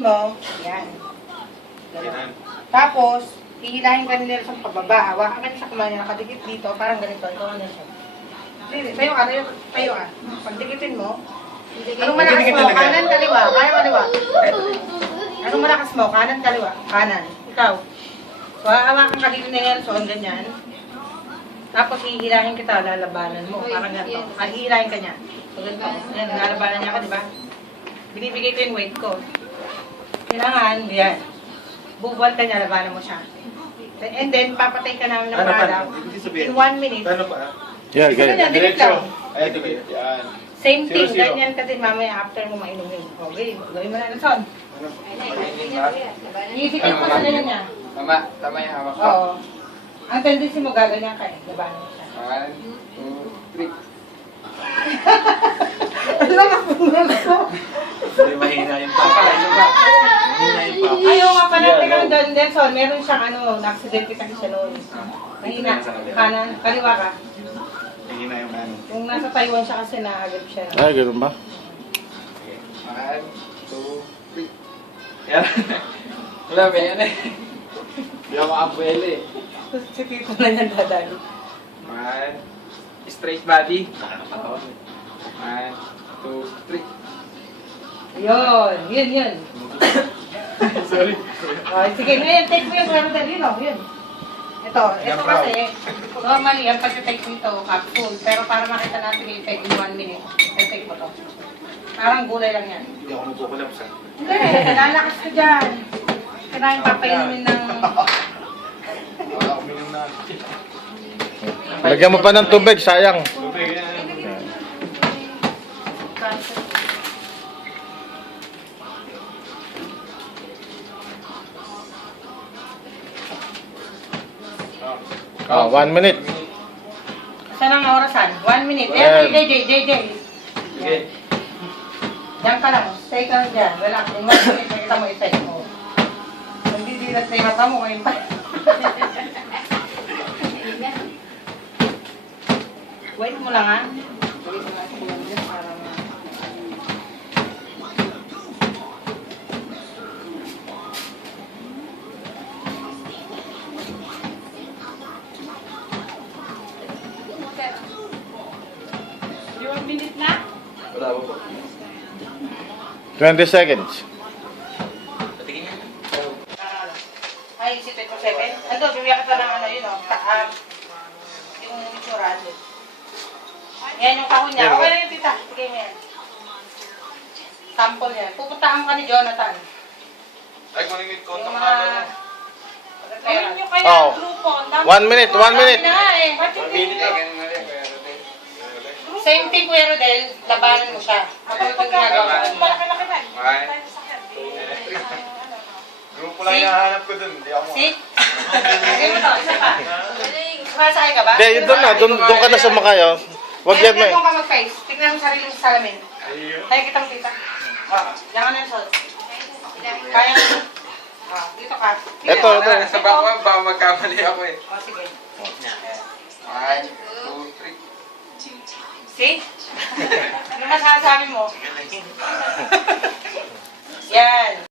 mo, yan. Tapos, hihilahin ka nila sa pababa. Hawakan ka niya sa kumanya, nakadikit dito, parang ganito. Ito ano siya. Tayo ka, tayo ka. Pagdikitin mo, anong malakas mo? Kanan, kaliwa. Kaya kaliwa. Anong malakas mo? Kanan, kaliwa. Kanan. Ikaw. So, hawakan ka dito na yan. So, ganyan. Tapos, hihilahin kita, lalabanan mo. Parang ganito. Hihilahin ka niya. So, ganito. Ayan, lalabanan niya ka, di ba? Binibigay ko yung weight ko. Kailangan, yan. Bubuan ka niya, labanan mo siya. And then, papatay ka namin ng product. In 1 minute. Paano pa? Yeah, Ganyan, good. direct lang. Ay, dikit. Yan. Same thing, 0-0. ganyan ka din mamaya after mo mainumin. Okay, gawin mo na ng son. Iisikip mo sa ganyan niya. Tama yung hawak ko. Oo. Ang tendency mo gaganyan ka eh, labanan mo siya. 1, 2, 3. Alam ako mo. Hindi mahina yung papa. Mahina yung papa. Ayaw nga pala, teka lang doon, Nelson, meron siyang na-accident kasi siya noon. Mahina, kanan, kaliwa ka. Mahina yung ano. Yung nasa Taiwan siya kasi na-agad siya. Ay, ganun ba? 1, 2, 3. Yan. Wala ba yan eh. Hindi ako abuelo eh. Si Tito na yan dadali. 1, straight body. 1, 2, 3. Yun. Sorry. Okay, sige, ngayon, take mo yung Clarodel, yun. Ito kasi, normally, ang pag-take nito, capsule. Pero para makita natin yung effect in 1 minute, take mo to. Parang gulay lang yan. Hindi ako magkukulap sa. Hindi, lalakas ka dyan. Kailangan papainumin ng... Wala ko minum na. Lagyan mo pa ng tubig, sayang. Tubig yan. Oh, 1 minute. Saan ang orasan? 1 minute. Well. JJ. Sige. Diyan ka lang. Stay ka lang dyan. Relax. In 1 minute, makita mo effect mo. Hindi dilat sa yung mata mo ngayon pa. Wait mo lang ha. Wait mo lang sa kulang dyan para ma... Yung minute na? Wala po. 20 seconds. Patingin nga. Ay, si 27. Ando, bibigyan ka ng yun o. Yung itsura. Yan yung kahon niya. Okay lang yung tita. Sige mo yan. Sample yan. Pupuntahan ka ni Jonathan. Ay, kung yung Yung contact mga... number. Gawin nyo kaya Oh. ang grupo. 1 minute, 1 minute. Sabi na nga eh. What you think? Same thing, Kuya Rodel. Labanan mo siya. Kapag yung ginagawa mo. Malaki-laki na. 1, 2, 3. Grupo lang hinahanap ko dun. Hindi ako See? Sige mo to. Isa pa. Sumasakay ka ba? Hindi, yun doon na. Doon ka na sumakay, oh. Wag yan, Tignan may. mo ka mag-face. Tignan mo sarili mo sa salamin. Ayun. Kaya kitang kita. Yan ka na yung sol. Kaya mo. Dito ka. Ito. Sa bako, baka magkamali ako eh. Sige. 1, 2, 3. See? Ano masasabi mo? Yan.